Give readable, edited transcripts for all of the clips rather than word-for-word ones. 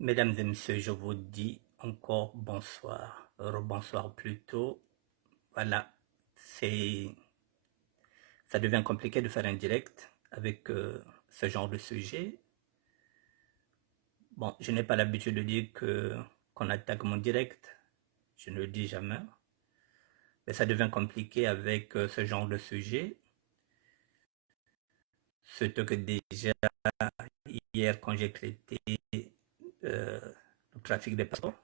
Mesdames et messieurs, je vous dis encore bonsoir, rebonsoir plutôt. Voilà, c'est, ça devient compliqué de faire un direct avec ce genre de sujet. Bon, je n'ai pas l'habitude de dire qu'on attaque mon direct, je ne le dis jamais, mais ça devient compliqué avec ce genre de sujet. Surtout que déjà hier, quand j'ai traité le trafic des passeports,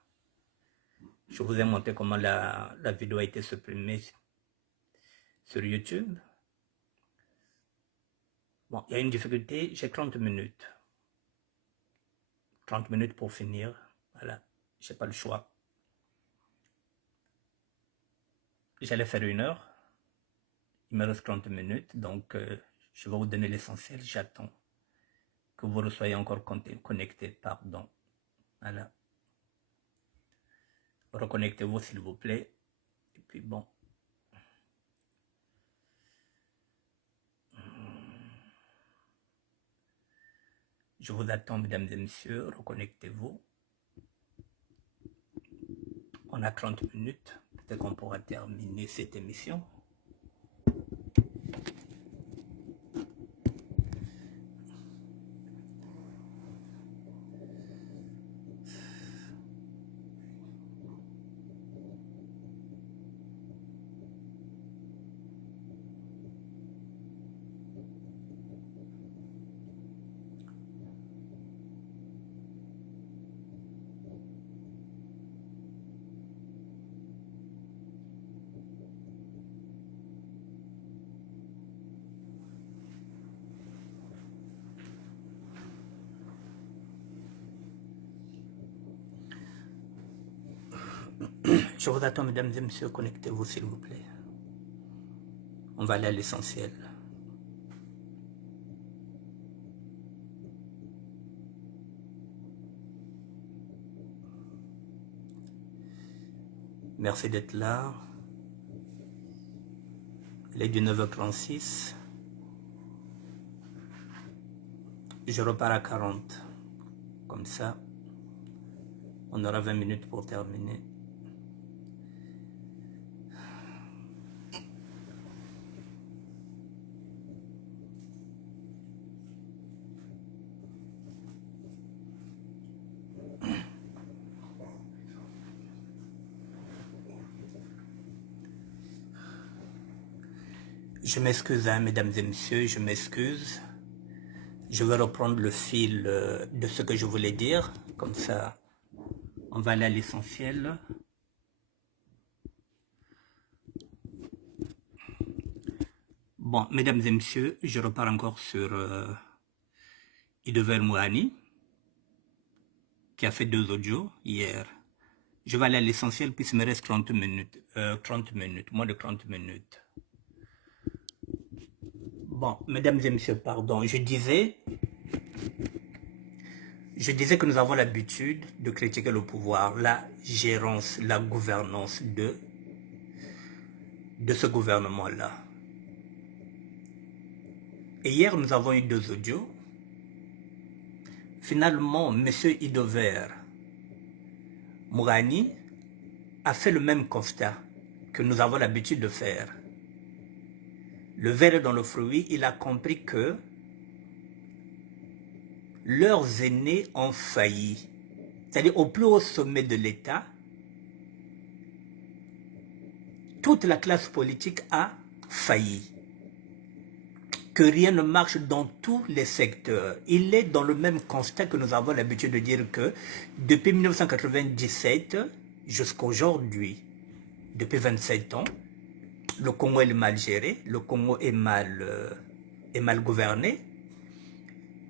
je vous ai montré comment la vidéo a été supprimée sur YouTube. Bon, il y a une difficulté, j'ai 30 minutes. 30 minutes pour finir. Voilà, j'ai pas le choix. J'allais faire 1 heure. Il me reste 30 minutes, donc je vais vous donner l'essentiel. J'attends que vous soyez encore connectés. Pardon. Voilà. Reconnectez-vous s'il vous plaît. Et puis bon. Je vous attends, mesdames et messieurs. Reconnectez-vous. On a 30 minutes. Peut-être qu'on pourra terminer cette émission. Je vous attends, mesdames et messieurs. Connectez-vous s'il vous plaît. On va aller à l'essentiel. Merci d'être là. Il est du 9h36. Je repars à 40. Comme ça, on aura 20 minutes pour terminer. Je m'excuse, hein, mesdames et messieurs, je m'excuse. Je vais reprendre le fil de ce que je voulais dire. Comme ça, on va aller à l'essentiel. Bon, mesdames et messieurs, je repars encore sur Idover Mouhani, qui a fait 2 audios hier. Je vais aller à l'essentiel puisqu'il me reste 30 minutes. 30 minutes, moins de 30 minutes. Bon, mesdames et messieurs, pardon, je disais que nous avons l'habitude de critiquer le pouvoir, la gérance, la gouvernance de ce gouvernement-là. Et hier, nous avons eu 2 audios. Finalement, M. Idover Mouhani a fait le même constat que nous avons l'habitude de faire. Le verre est dans le fruit, il a compris que leurs aînés ont failli. C'est-à-dire au plus haut sommet de l'État, toute la classe politique a failli. Que rien ne marche dans tous les secteurs. Il est dans le même constat que nous avons l'habitude de dire que depuis 1997 jusqu'à aujourd'hui, depuis 27 ans, le Congo est mal géré, le Congo est mal gouverné,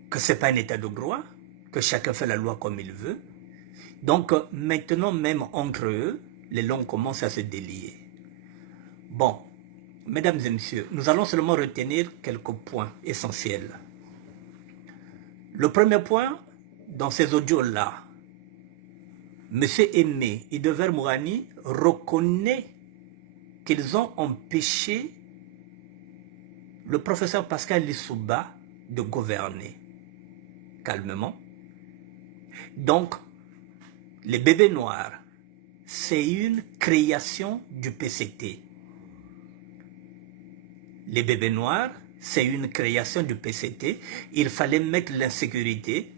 que ce n'est pas un état de droit, que chacun fait la loi comme il veut. Donc maintenant même entre eux, les langues commencent à se délier. Bon, mesdames et messieurs, nous allons seulement retenir quelques points essentiels. Le premier point, dans ces audios-là, M. Aimé Idover Mouhani reconnaît qu'ils ont empêché le professeur Pascal Lissouba de gouverner calmement. Donc, Les bébés noirs, c'est une création du PCT. Les bébés noirs, c'est une création du PCT. Il fallait mettre l'insécurité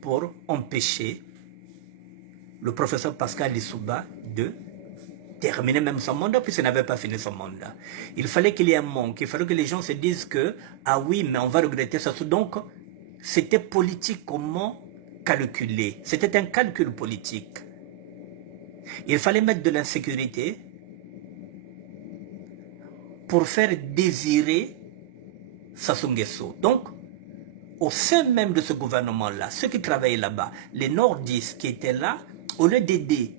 pour empêcher le professeur Pascal Lissouba de terminer même son mandat, puisqu'il n'avait pas fini son mandat. Il fallait qu'il y ait un manque, il fallait que les gens se disent que, ah oui, mais on va regretter ça. Donc, c'était politiquement calculé. C'était un calcul politique. Il fallait mettre de l'insécurité pour faire désirer Sassou Nguesso. Donc, au sein même de ce gouvernement-là, ceux qui travaillaient là-bas, les nordistes qui étaient là, au lieu d'aider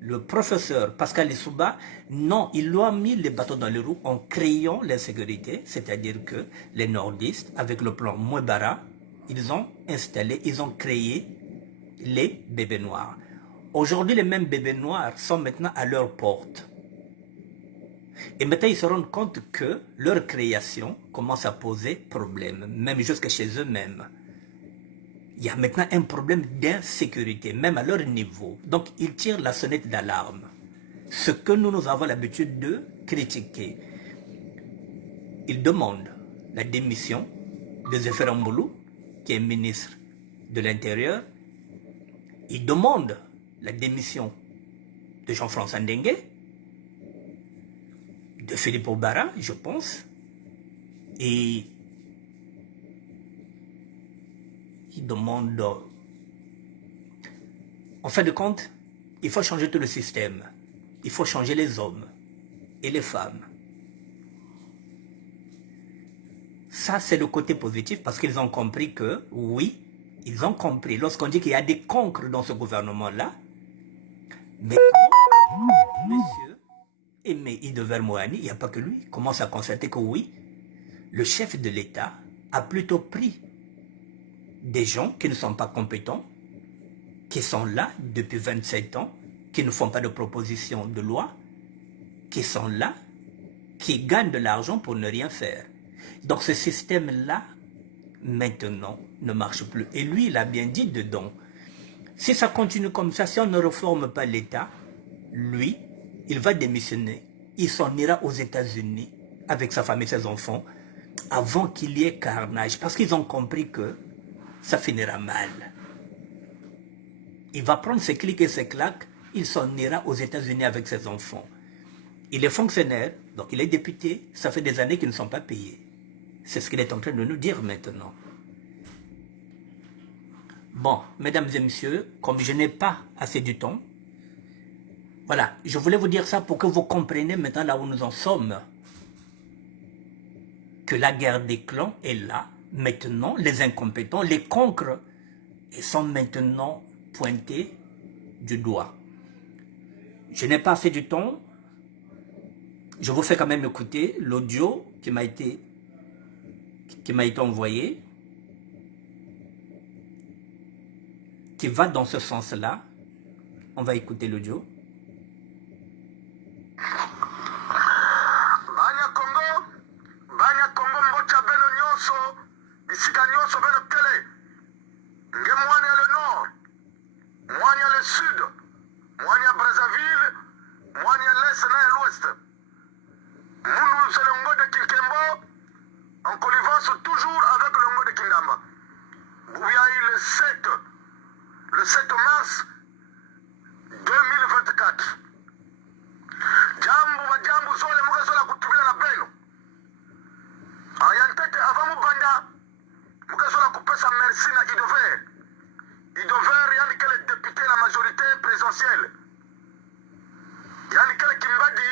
le professeur Pascal Lissouba, non, ils lui ont mis les bâtons dans les roues en créant l'insécurité, c'est-à-dire que les nordistes, avec le plan Mouebara, ils ont installé, ils ont créé les bébés noirs. Aujourd'hui, les mêmes bébés noirs sont maintenant à leur porte. Et maintenant, ils se rendent compte que leur création commence à poser problème, même jusque chez eux-mêmes. Il y a maintenant un problème d'insécurité, même à leur niveau. Donc, ils tirent la sonnette d'alarme. Ce que nous avons l'habitude de critiquer. Ils demandent la démission de Zéphrin Mboulou, qui est ministre de l'Intérieur. Ils demandent la démission de Jean-François Ndengue, de Philippe Obara, je pense, et il demande, en fin de compte, il faut changer tout le système, il faut changer les hommes et les femmes. Ça, c'est le côté positif parce qu'ils ont compris que, oui, ils ont compris, lorsqu'on dit qu'il y a des cancres dans ce gouvernement-là, mais monsieur Aimé Idover Moani, il n'y a pas que lui, commence à constater que oui, le chef de l'État a plutôt pris des gens qui ne sont pas compétents, qui sont là depuis 27 ans, qui ne font pas de propositions de loi, qui sont là, qui gagnent de l'argent pour ne rien faire. Donc ce système-là, maintenant, ne marche plus. Et lui, il a bien dit dedans, si ça continue comme ça, si on ne réforme pas l'État, lui, il va démissionner. Il s'en ira aux États-Unis avec sa femme et ses enfants avant qu'il y ait carnage. Parce qu'ils ont compris que ça finira mal. Il va prendre ses clics et ses claques, il s'en ira aux États-Unis avec ses enfants. Il est fonctionnaire, donc il est député, ça fait des années qu'ils ne sont pas payés. C'est ce qu'il est en train de nous dire maintenant. Bon, mesdames et messieurs, comme je n'ai pas assez du temps, voilà, je voulais vous dire ça pour que vous compreniez maintenant là où nous en sommes. Que la guerre des clans est là. Maintenant, les incompétents, les cancres, ils sont maintenant pointés du doigt. Je n'ai pas assez du temps. Je vous fais quand même écouter l'audio qui m'a été envoyé, qui va dans ce sens-là. On va écouter l'audio. Le 7 mars 2024. Jambo majambo zole mugazola kutubila na beno. Ayantete avamu banda mugazola kupesa merci na Idover. Idover yani kele député la majorité présidentielle. Yani kele kimbadi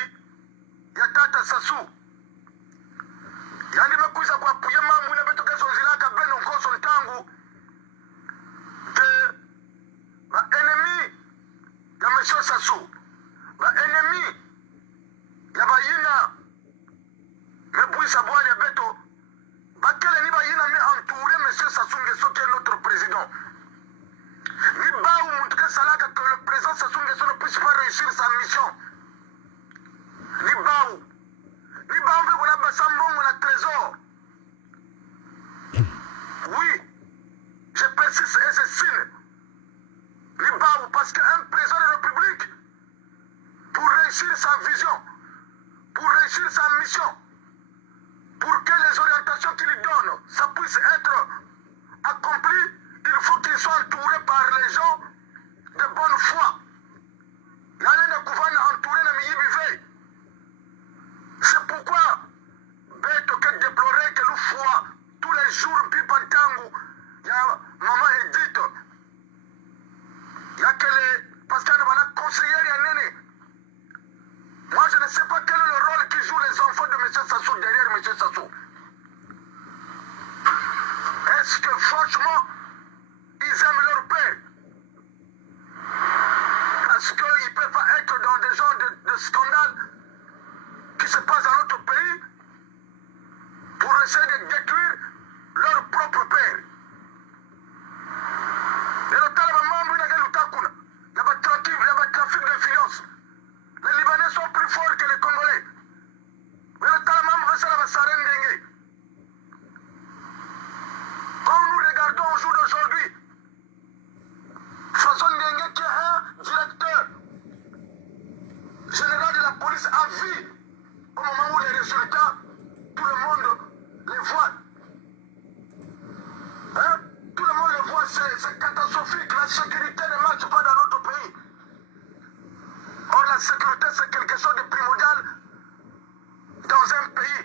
ya Tata Sassou. Yani mekuza kwa puyema mune beto keso zilaka beno nkoso ntangu de ba ennemi ya Monsieur Sassou. Ba ennemi ya bayina mebouissa boile beto bakele ni bayina me entouré Monsieur Sassou Nguesso qui est notre président. Ni baou montrer salaka que le président Sassou Nguesso ne puisse pas réussir sa mission. Ni baou veut qu'on a bassambon la trésor. Oui, je persiste et je signe. Ni baou parce qu'un pour réussir sa mission, pour que les orientations qu'il donne, ça puisse être accompli, il faut qu'il soit entouré par les gens de bonne foi. Nalenda kuvana entouré na miyibi veille. C'est pourquoi Beto que déplorer que nous foi tous les jours pipantangu ya maman Edith. Il y a que les parce qu'il y a des conseillers et néné. Moi je ne sais pas quel est le rôle qu'ils jouent les enfants de M. Sassou derrière M. Sassou. Est-ce que franchement ils aiment leur père? Parce qu'ils ne peuvent pas être dans des genres de scandales qui se passent dans notre pays pour essayer de détruire leur propre père. Et le Taliban, il y a un trafic d'influence. Les Libanais sont plus forts que les Congolais. Mais le Taliban va se s'arrêter. Comme nous regardons au jour d'aujourd'hui, François Ndengue qui est un directeur général de la police à vie, au moment où les résultats, tout le monde les voit. Hein? Tout le monde les voit, c'est catastrophique. La sécurité ne marche pas dans notre pays. Or, la sécurité, c'est quelque chose de primordial dans un pays.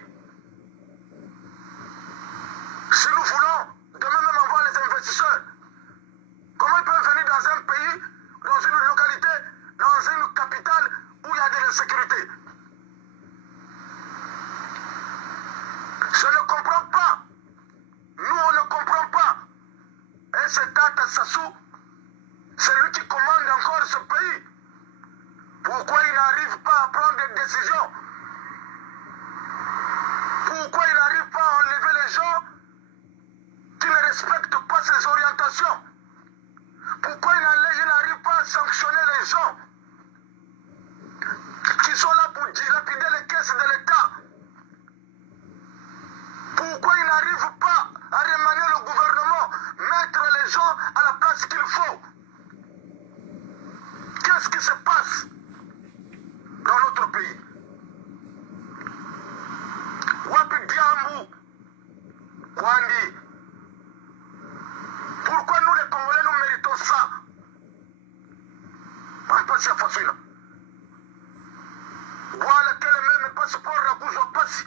Si nous voulons demain même avoir les investisseurs, comment ils peuvent venir dans un pays, dans une localité, dans une capitale où il y a de l'insécurité? Je ne comprends pas. Nous, on ne comprend pas. Et c'est Tata Sassou, c'est lui qui commande encore ce pays. Pourquoi il n'arrive pas à prendre des décisions? Pourquoi il n'arrive pas à enlever les gens qui ne respectent pas ses orientations? Pourquoi il n'arrive pas à sanctionner les gens qui sont là pour dilapider les caisses de l'État? Pourquoi il n'arrive pas à remanier le gouvernement, mettre les gens à la place qu'il faut? Qu'est-ce qui se passe dans notre pays? Wapi Diambu, Kwandi. Pourquoi nous les Congolais nous méritons ça? On passe à facile. Voilà quel est même passeport la couche au passe.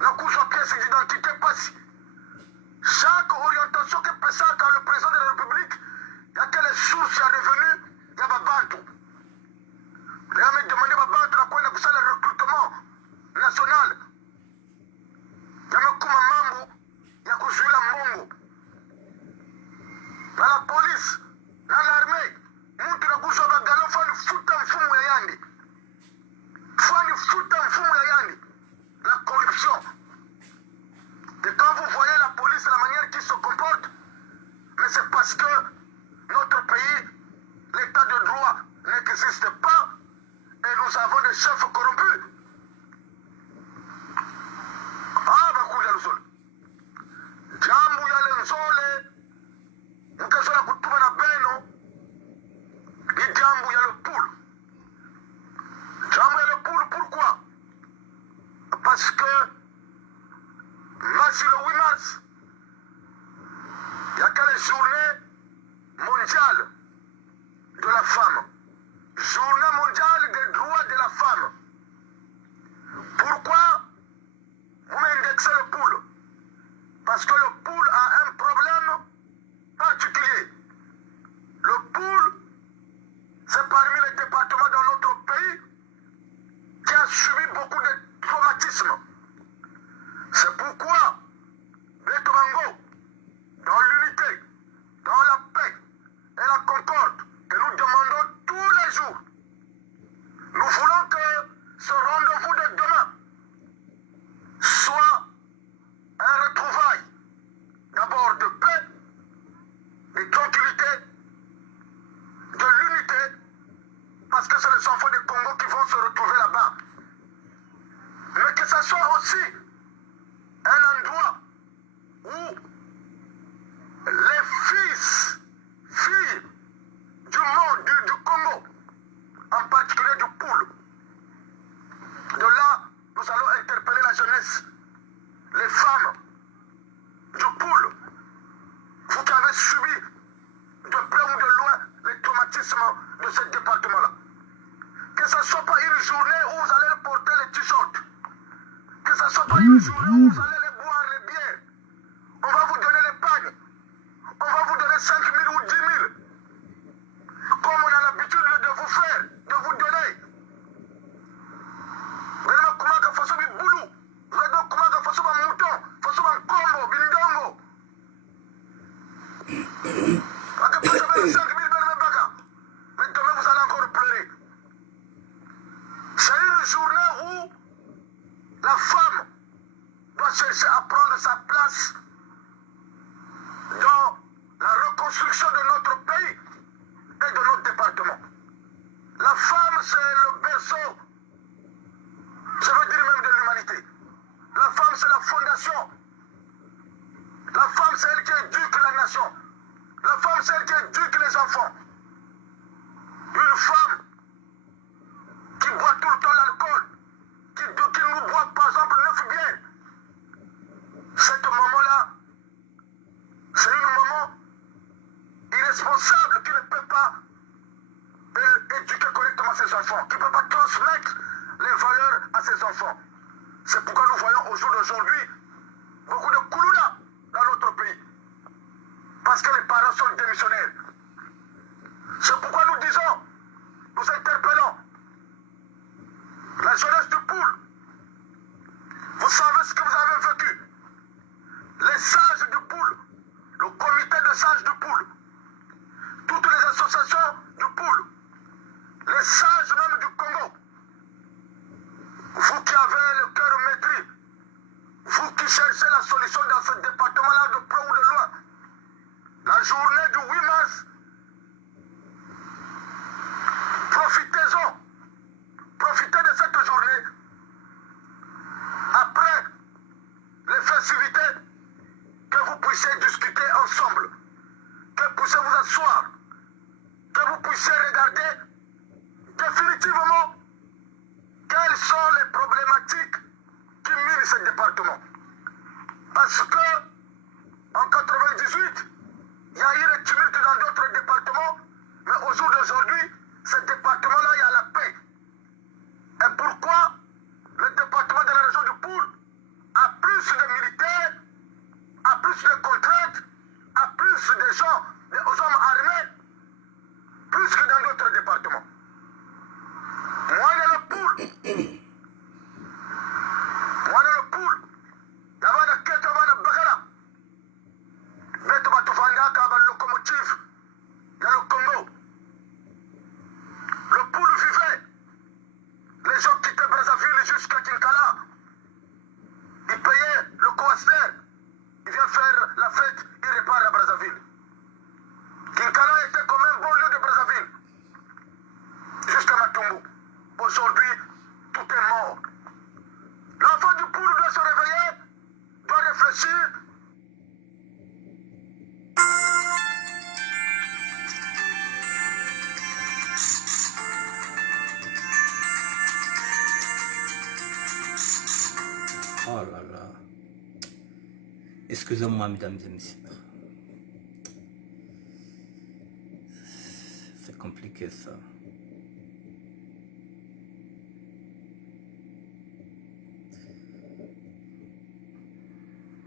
La couche aux pièces d'identité passe. Chaque orientation que peut ça quand le président de la République, il y a quelle source à revenus, il y a Babantou. Il y a même demandé Babantou à quoi il a poussé le recrutement national. Il y a même Kouma Mambo, il y a Kouzoula Mongo. Dans la police, dans l'armée, Moutou na Kouzo Bagalo, faut nous foutre en fou Mouyandi. Faut nous foutre en fou Mouyandi. La corruption. Et quand vous voyez la police, la manière qu'ils se comportent, mais c'est parce que notre pays, l'état de droit n'existe pas et nous avons des chefs corrompus. Ah, Bakuya Lusol. Jambu ya Lenzole, Mkasola Kutuba na Beno, et Jambu ya le poule. Jambu ya le poule, pourquoi? Parce que merci le 8 mars, il y a quelle journée mondiale de la femme. Journée mondiale des droits de la femme. Pourquoi vous m'indexez le poule? Parce que le poule a un problème particulier. Le poule, c'est parmi les départements dans notre pays qui a subi beaucoup de traumatismes. C'est pourquoi Beto Bango, dans l'unité, dans la paix et la concorde que nous demandons tous les jours, nous voulons que ce rendez-vous de demain soit un retrouvaille d'abord de paix, de tranquillité, de l'unité, parce que c'est les enfants du Congo qui vont se retrouver là-bas. Mais que ce soit aussi un endroit où les filles du monde, du Congo, en particulier du Poule, de là pas une journée où vous allez les boire les bières. On va vous donner les pagnes. On va vous donner 5 000 ou 10 000. Comme on a l'habitude de vous faire, de vous donner. Vraiment, comment que façon de boulot. Vraiment, comment que façon de mouton. Façon de combo, bindongo. Parce que vous avez 5 000 belles bagas. Mais demain, vous allez encore pleurer. C'est une journée où la femme doit chercher à prendre sa place dans la reconstruction de notre pays et de notre département. La femme, c'est le berceau, je veux dire même de l'humanité. La femme, c'est la fondation. La femme, c'est elle qui éduque la nation. La femme, c'est elle qui éduque les enfants. Une femme qui boit tout le temps l'alcool, qui nous boit par exemple 9 bières. Cet moment-là, c'est un moment irresponsable qui ne peut pas éduquer correctement ses enfants, qui ne peut pas transmettre les valeurs à ses enfants. C'est pourquoi nous voyons au jour d'aujourd'hui beaucoup de koulouna dans notre pays. Parce que les parents sont démissionnaires. C'est pourquoi nous disons, nous interpellons la jeunesse du Poul. Vous savez ce que vous avez vécu. Les sages du Poul, le comité de sages du Poul, toutes les associations du Poul, les sages même du Congo, vous qui avez le cœur maîtris, vous qui cherchez la solution dans ce département-là de près ou de loin, la journée du 8 mars, profitez-en, profitez de cette journée. Après les festivités, que vous puissiez discuter ensemble, que vous puissiez vous asseoir, que vous puissiez regarder définitivement quelles sont les problématiques qui minent ce département. Parce que en 98, il y a eu des tumultes dans d'autres départements, mais au jour d'aujourd'hui, ce département-là, il y a la paix. Et pourquoi le département de la région du Poul a plus de militaires, a plus de contraintes, a plus de gens, aux hommes armés, plus que dans d'autres départements. Moi, dans le Poul, il y avait une quête, il y avait une bagala. Bête Batufandaka, il y avait une locomotive, il y a le Congo. Le Poul vivait. Les gens quittaient Brazzaville jusqu'à Kinkala. Ils payaient le coaster. Il vient faire la fête, il repart à Brazzaville. Kinkala était comme un bon lieu de Brazzaville. Jusqu'à Matumbu. Aujourd'hui, tout est mort. L'enfant du Poul doit se réveiller, doit réfléchir. Oh là là. Excusez-moi, mesdames et messieurs. C'est compliqué ça.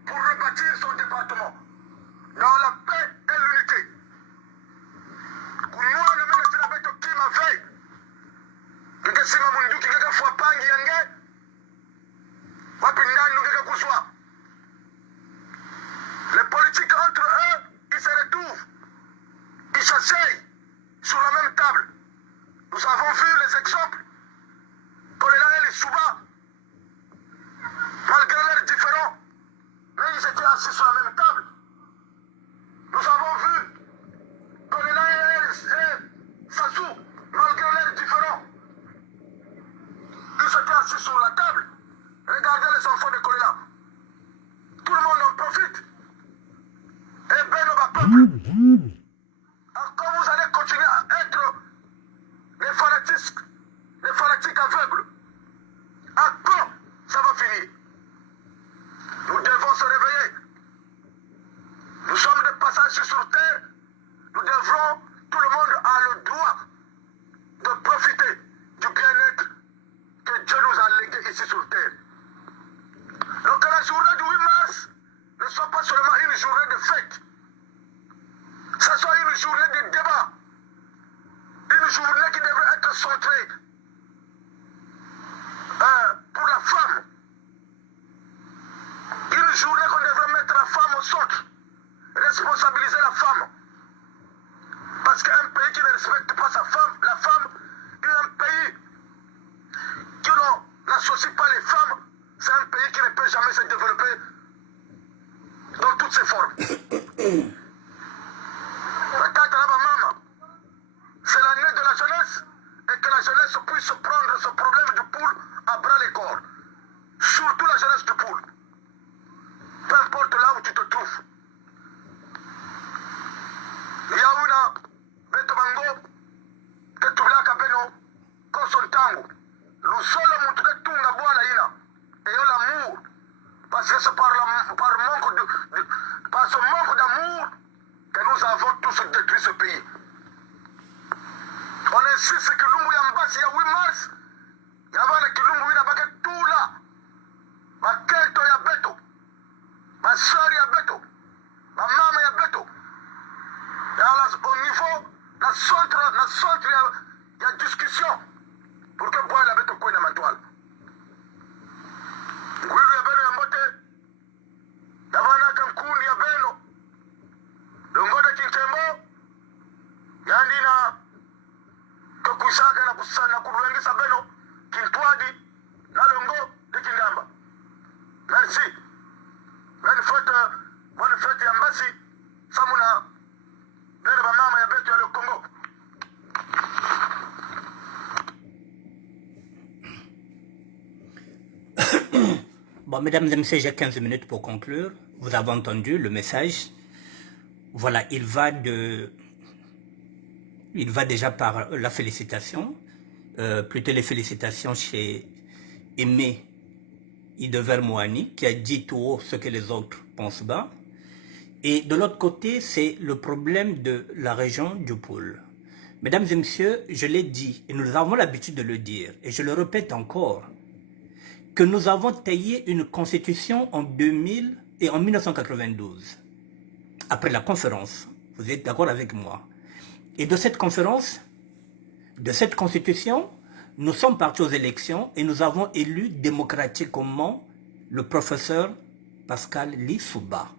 Pour rebâtir son département dans la paix et l'unité. Kunua na mena tina beto kima fei. Kike sima mundu kike fwa pangi yange. Wapi ndandu kike kuswa. Les politiques entre eux, ils se retrouvent. Ils s'asseyent sur la même table. Nous avons vu les exemples. Kolela et les Souba, malgré leurs différends, mais ils étaient assis sur la même table. Nous avons vu Kolela et Sassou, malgré leurs différends, ils étaient assis sur la table. Regardez les enfants de Kolela. Tout le monde en profite. Et ben va peuple. Encore vous allez continuer à être des fanatiques aveugles. À quand ça va finir? Nous devons se réveiller. Nous sommes de passage sur terre. Nous devrons, tout le monde a le droit de profiter du bien-être que Dieu nous a légué ici sur terre. femmes, c'est un pays qui ne peut jamais se développer dans toutes ses formes. C'est l'année de la jeunesse et que la jeunesse puisse prendre ce problème du poule à bras les corps. Surtout la jeunesse du poule. Peu importe là où tu te trouves. Il y a une Beto Bango que tu l'as capeno con son tango. Le solo mutu que tu n'as bois là et l'amour. Parce que c'est par ce manque d'amour que nous avons tous détruit ce pays. On insiste que Lumbu Yambasi, il y a 8 mars, il y avait que Lumbu Yambasi tout là. Ma Kento ya Beto, ma soeur ya Beto, ma maman ya Beto. Et au niveau, la centre, il y a discussion pour que boire la Beto quoi dans ma toile. Gwilu ya Beno ya Mote, Yavana Kankuni ya Beno, Lungoda Kintembo, Yandina. Kusaka na kusana kuruengisa Beno Kintwadi na Longo de Kindamba. Merci. Bonne fête Yambasi Samuna Nene Bamama ya Beto ya le Congo. Bon, mesdames et messieurs, j'ai 15 minutes pour conclure. Vous avez entendu le message. Voilà, il va déjà par la félicitation, plutôt les félicitations chez Aimé Idever Moani, qui a dit tout haut ce que les autres pensent bas. Et de l'autre côté, c'est le problème de la région du Poul. Mesdames et messieurs, je l'ai dit, et nous avons l'habitude de le dire, et je le répète encore, que nous avons taillé une constitution en 2000 et en 1992, après la conférence. Vous êtes d'accord avec moi? Et de cette conférence, de cette constitution, nous sommes partis aux élections et nous avons élu démocratiquement le professeur Pascal Lissouba.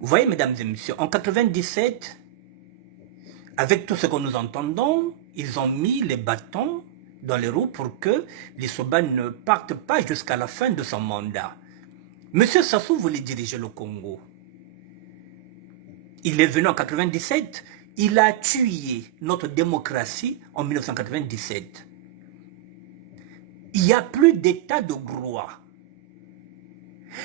Vous voyez, mesdames et messieurs, en 97, avec tout ce que nous entendons, ils ont mis les bâtons dans les roues pour que Lissouba ne parte pas jusqu'à la fin de son mandat. Monsieur Sassou voulait diriger le Congo. Il est venu en 97. Il a tué notre démocratie en 1997. Il n'y a plus d'état de droit.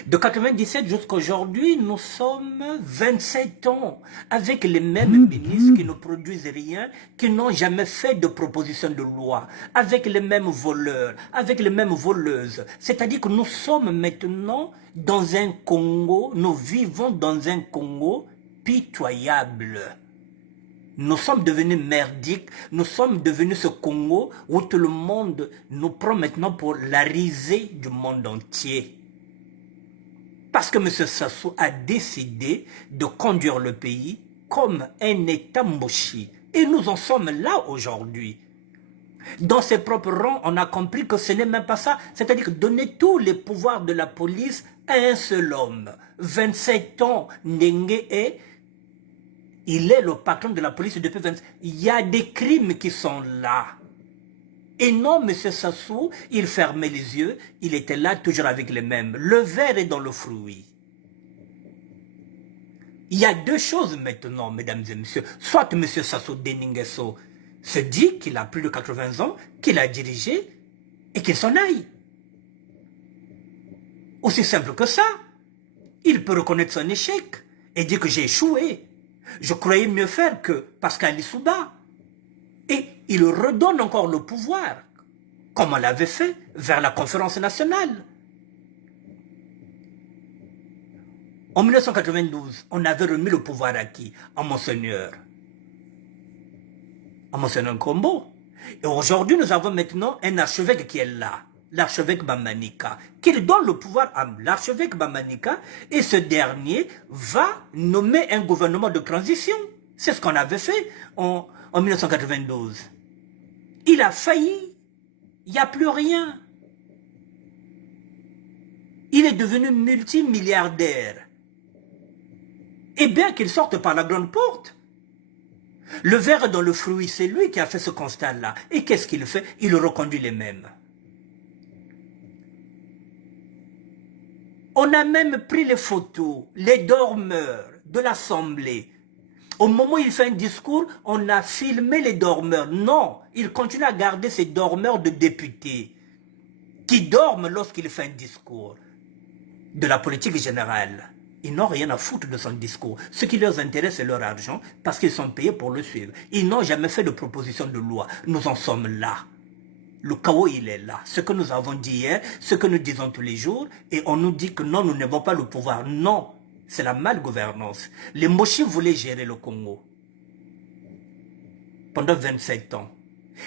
De 1997 jusqu'à aujourd'hui, nous sommes 27 ans avec les mêmes ministres qui ne produisent rien, qui n'ont jamais fait de proposition de loi, avec les mêmes voleurs, avec les mêmes voleuses. C'est-à-dire que nous sommes maintenant dans un Congo, nous vivons dans un Congo pitoyable. Nous sommes devenus merdiques, nous sommes devenus ce Congo où tout le monde nous prend maintenant pour la risée du monde entier. Parce que M. Sassou a décidé de conduire le pays comme un État mochi. Et nous en sommes là aujourd'hui. Dans ses propres rangs, on a compris que ce n'est même pas ça. C'est-à-dire donner tous les pouvoirs de la police à un seul homme. 27 ans, Ndenge est... Il est le patron de la police depuis 20 ans. Il y a des crimes qui sont là. Et non, M. Sassou, il fermait les yeux, il était là toujours avec les mêmes. Le verre est dans le fruit. Il y a deux choses maintenant, mesdames et messieurs. Soit M. Sassou Deningeso se dit qu'il a plus de 80 ans, qu'il a dirigé et qu'il s'en aille. Aussi simple que ça. Il peut reconnaître son échec et dire que j'ai échoué. Je croyais mieux faire que Pascal Lissouba. Et il redonne encore le pouvoir, comme on l'avait fait vers la conférence nationale. En 1992, on avait remis le pouvoir à qui? À Monseigneur. À Monseigneur Nkombo. Et aujourd'hui, nous avons maintenant un archevêque qui est là, l'archevêque Bamanika, qui donne le pouvoir à l'archevêque Bamanika, et ce dernier va nommer un gouvernement de transition. C'est ce qu'on avait fait en 1992. Il a failli. Il n'y a plus rien. Il est devenu multimilliardaire. Et bien qu'il sorte par la grande porte. Le verre dans le fruit, c'est lui qui a fait ce constat-là. Et qu'est-ce qu'il fait? Il reconduit les mêmes. On a même pris les photos, les dormeurs de l'Assemblée. Au moment où il fait un discours, on a filmé les dormeurs. Non, il continue à garder ces dormeurs de députés qui dorment lorsqu'il fait un discours de la politique générale. Ils n'ont rien à foutre de son discours. Ce qui leur intéresse, c'est leur argent, parce qu'ils sont payés pour le suivre. Ils n'ont jamais fait de proposition de loi. Nous en sommes là. Le chaos, il est là. Ce que nous avons dit hier, ce que nous disons tous les jours, et on nous dit que non, nous n'avons pas le pouvoir. Non, c'est la malgouvernance. Les Moshi voulaient gérer le Congo pendant 27 ans.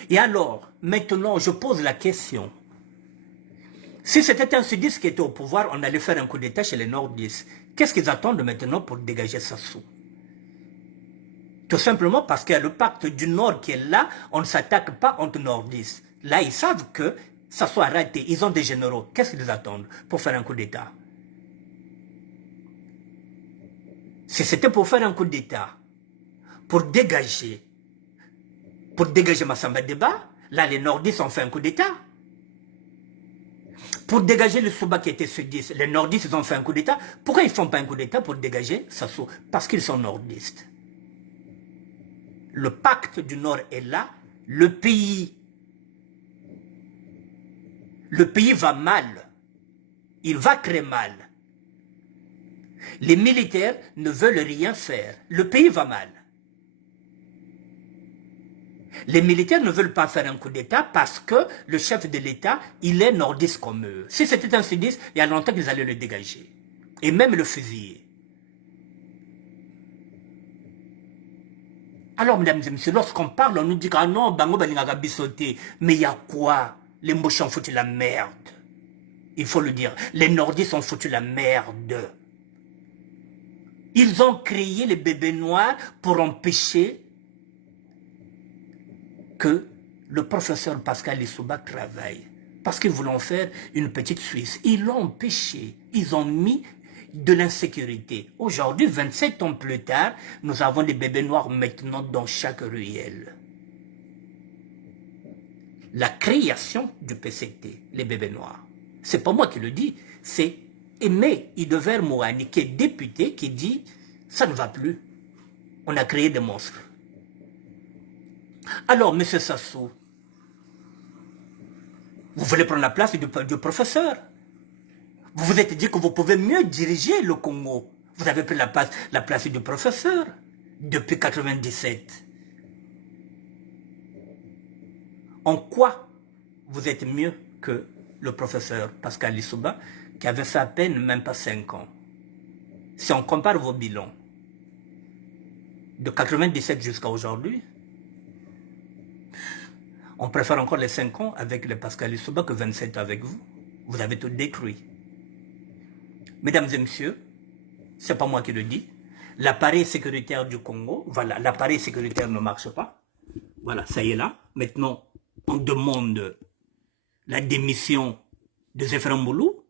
Et alors, maintenant, je pose la question. Si c'était un sudiste qui était au pouvoir, on allait faire un coup d'état chez les nordistes. Qu'est-ce qu'ils attendent maintenant pour dégager Sassou? Tout simplement parce qu'il y a le pacte du Nord qui est là, on ne s'attaque pas entre nordistes. Là, ils savent que ça soit raté. Ils ont des généraux. Qu'est-ce qu'ils attendent pour faire un coup d'état? Si c'était pour faire un coup d'état, pour dégager Massamba Deba, là, les nordistes ont fait un coup d'état. Pour dégager le Souba qui était sudiste, les nordistes ils ont fait un coup d'état. Pourquoi ils ne font pas un coup d'état pour dégager Sassou? Parce qu'ils sont nordistes. Le pacte du Nord est là. Le pays va mal. Il va très mal. Les militaires ne veulent rien faire. Le pays va mal. Les militaires ne veulent pas faire un coup d'État parce que le chef de l'État, il est nordiste comme eux. Si c'était un sudiste, il y a longtemps qu'ils allaient le dégager. Et même le fusiller. Alors, mesdames et messieurs, lorsqu'on parle, on nous dit que non, Bango Balingaga bissoté. Mais il y a quoi? Les Mochis ont foutu la merde. Il faut le dire. Les nordistes ont foutu la merde. Ils ont créé les bébés noirs pour empêcher que le professeur Pascal Lissouba travaille. Parce qu'ils voulaient faire une petite Suisse. Ils l'ont empêché. Ils ont mis de l'insécurité. Aujourd'hui, 27 ans plus tard, nous avons des bébés noirs maintenant dans chaque ruelle. La création du PCT, les bébés noirs. C'est pas moi qui le dis, c'est Aimé Idover Mouani, qui est député, qui dit « ça ne va plus, on a créé des monstres ». Alors, M. Sassou, vous voulez prendre la place du professeur. Vous vous êtes dit que vous pouvez mieux diriger le Congo. Vous avez pris la place du professeur depuis 1997. En quoi vous êtes mieux que le professeur Pascal Lissouba, qui avait fait à peine même pas 5 ans? Si on compare vos bilans, de 1997 jusqu'à aujourd'hui, on préfère encore les 5 ans avec le Pascal Lissouba que 27 ans avec vous. Vous avez tout détruit. Mesdames et messieurs, c'est pas moi qui le dis. L'appareil sécuritaire du Congo, voilà, l'appareil sécuritaire ne marche pas. Voilà, ça y est là. Maintenant, on demande la démission de Zéphirin Mboulou.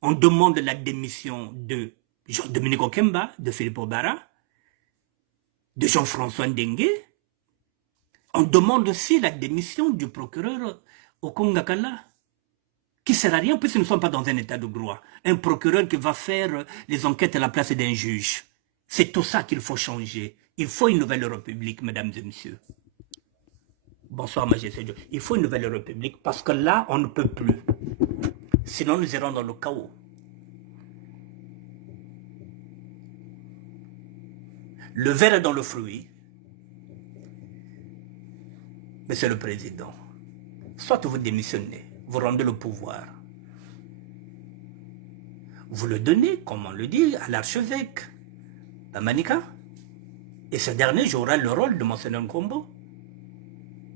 On demande la démission de Jean-Dominique Okemba, de Philippe Obara, de Jean-François Ndengue. On demande aussi la démission du procureur Okongakala, qui ne sert à rien puisque nous ne sommes pas dans un état de droit. Un procureur qui va faire les enquêtes à la place d'un juge. C'est tout ça qu'il faut changer. Il faut une nouvelle république, mesdames et messieurs. Bonsoir, Majesté Dieu. Il faut une nouvelle république parce que là, on ne peut plus. Sinon, nous irons dans le chaos. Le verre est dans le fruit. Monsieur le Président, soit vous démissionnez, vous rendez le pouvoir. Vous le donnez, comme on le dit, à l'archevêque, Bamanika. Et ce dernier jouera le rôle de Monseigneur Nkombo.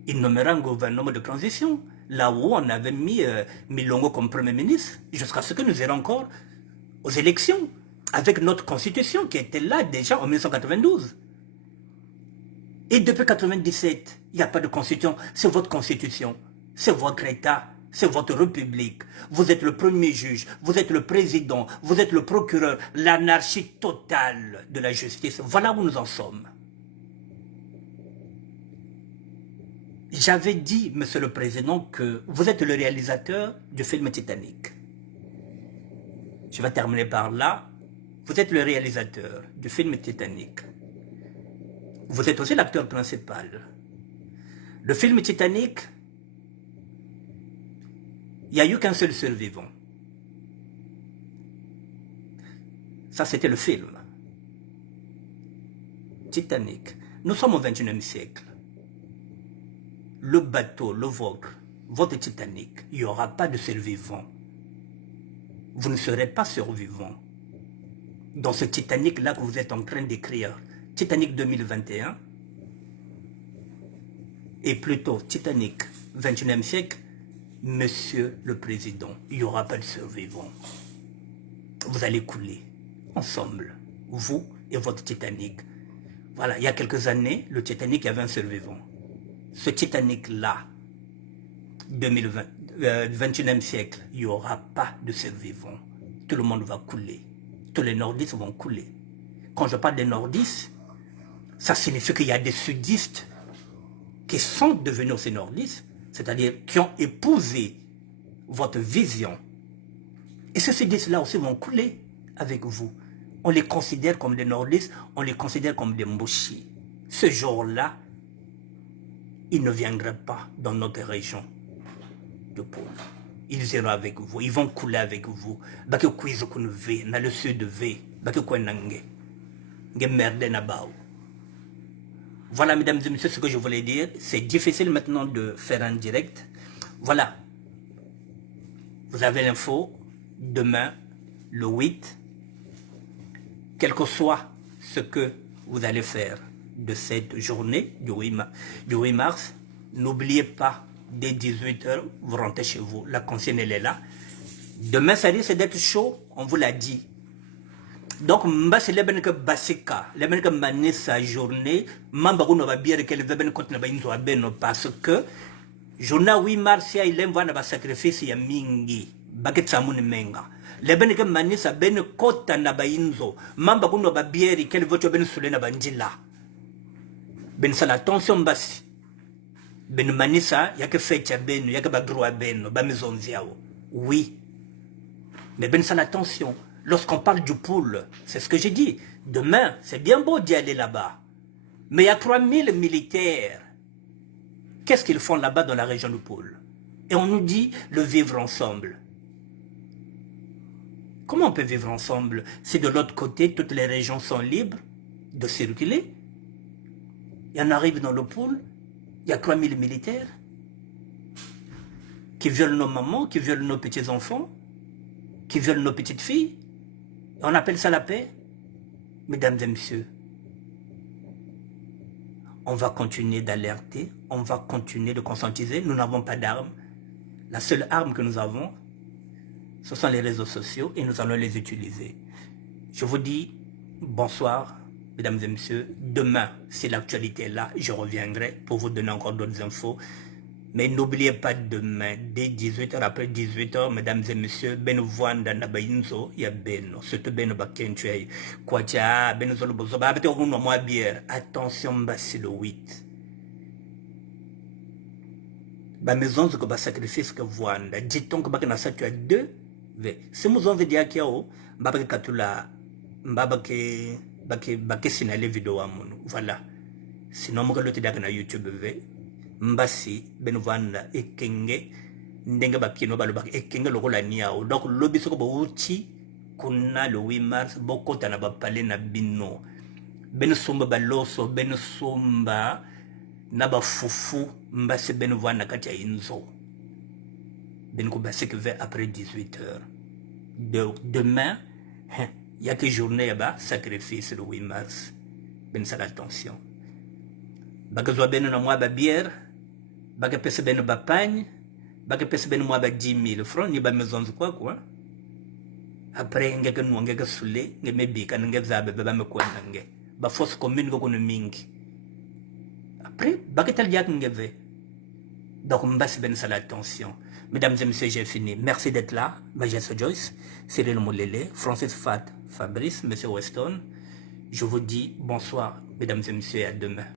Il nommera un gouvernement de transition, là où on avait mis Milongo comme Premier ministre, jusqu'à ce que nous irons encore aux élections, avec notre constitution qui était là déjà en 1992. Et depuis 1997, il n'y a pas de constitution, c'est votre constitution, c'est votre État, c'est votre République. Vous êtes le premier juge, vous êtes le président, vous êtes le procureur, l'anarchie totale de la justice. Voilà où nous en sommes. J'avais dit, Monsieur le Président, que vous êtes le réalisateur du film Titanic. Je vais terminer par là. Vous êtes le réalisateur du film Titanic. Vous êtes aussi l'acteur principal. Le film Titanic, il n'y a eu qu'un seul survivant. Ça, c'était le film. Titanic. Nous sommes au XXIe siècle. Le bateau, le vôtre, votre Titanic, il n'y aura pas de survivants. Vous ne serez pas survivants. Dans ce Titanic-là que vous êtes en train d'écrire, Titanic 2021, et plutôt Titanic 21e siècle, Monsieur le Président, il n'y aura pas de survivants. Vous allez couler ensemble, vous et votre Titanic. Voilà, il y a quelques années, le Titanic avait un survivant. Ce Titanic-là, 21e siècle, il n'y aura pas de survivants. Tout le monde va couler. Tous les nordistes vont couler. Quand je parle des nordistes, ça signifie qu'il y a des sudistes qui sont devenus aussi nordistes, c'est-à-dire qui ont épousé votre vision. Et ces sudistes-là aussi vont couler avec vous. On les considère comme des nordistes, on les considère comme des mouchis. Ce jour-là, ils ne viendraient pas dans notre région de pôle. Ils iront avec vous, ils vont couler avec vous. Baki kuizo kunu ve, na le sud ve, baki kwenange. Nge merde na bao. Voilà, mesdames et messieurs, ce que je voulais dire. C'est difficile maintenant de faire un direct. Voilà. Vous avez l'info. Demain, le 8, quel que soit ce que vous allez faire de cette journée du 8 mars, n'oubliez pas, dès 18h, vous rentrez chez vous. La consigne, elle est là. Demain, ça risque d'être chaud, on vous l'a dit. Donc, c'est les que basika, les que mané sa journée, mambaru no va bien que le veben contre na bainzo abeno parce que journée 8 mars il aime voir na sacrifice ya mingi, baket samuni menga. Les que mané sa ben kota na bainzo, mambaru no va bien que le voto ben sule na bandila. Ben ça la tension basi. Ben manisa yake fecha beno, yake ba droit beno, ba maison ziao. Oui. Mais ben ça la tension. Lorsqu'on parle du pôle, c'est ce que j'ai dit. Demain, c'est bien beau d'y aller là-bas. Mais il y a 3000 militaires. Qu'est-ce qu'ils font là-bas dans la région du pôle? Et on nous dit le vivre ensemble. Comment on peut vivre ensemble si de l'autre côté, toutes les régions sont libres de circuler? Il y en arrive dans le pôle, il y a 3000 militaires qui violent nos mamans, qui violent nos petits-enfants, qui violent nos petites filles. On appelle ça la paix? Mesdames et messieurs, on va continuer d'alerter, on va continuer de conscientiser. Nous n'avons pas d'armes. La seule arme que nous avons, ce sont les réseaux sociaux et nous allons les utiliser. Je vous dis bonsoir, mesdames et messieurs. Demain, si l'actualité est là, je reviendrai pour vous donner encore d'autres infos. Mais n'oubliez pas demain, dès 18h, après 18h, mesdames et messieurs, ben voanda na bainzo ya beno, surtout beno bakentue, kwa cha beno zolo bozo, ba bete okuno mwa bière. Attention basi le 8. Ba maison ko ba sacrifice que voanda, dit-on que ba na sa tu as 2 v. Si nous on veut dire qu'il y a o, mbaba katula, mbaba ke bake sinale vidéo amono. Voilà. Sinon mo ko lote dak na YouTube v. Mbasi benvanda ekenge ndenge bakino balobaka ekenge lokola niao. Donc lobi soko bouti kuna le 8 mars bokota na bapale na bino ben somba baloso ben somba na bafufu mbasi benvanda kati ya inzo ben ko baseke vers après 18h. Demain il y a que journée ba sacrifice le 8 mars. Ben ça l'attention. Bagazwa ben na mwa ba bière. Baga pesa ben ba pagne, baga pesa ben moi ba 10 000 francs ni ba maison quoi. Après ngeke no ngeke sule nge mebika nge zabe ba me kwenda nge. Ba force commune ko no mingi. Après baga tel yak nge ve. Donc mbasi ben ça l'attention. Mesdames et messieurs, j'ai fini. Merci d'être là. Majesté Joyce, Cyril Moulele, Francis Fat, Fabrice, Monsieur Weston. Je vous dis bonsoir, mesdames et messieurs, et à demain.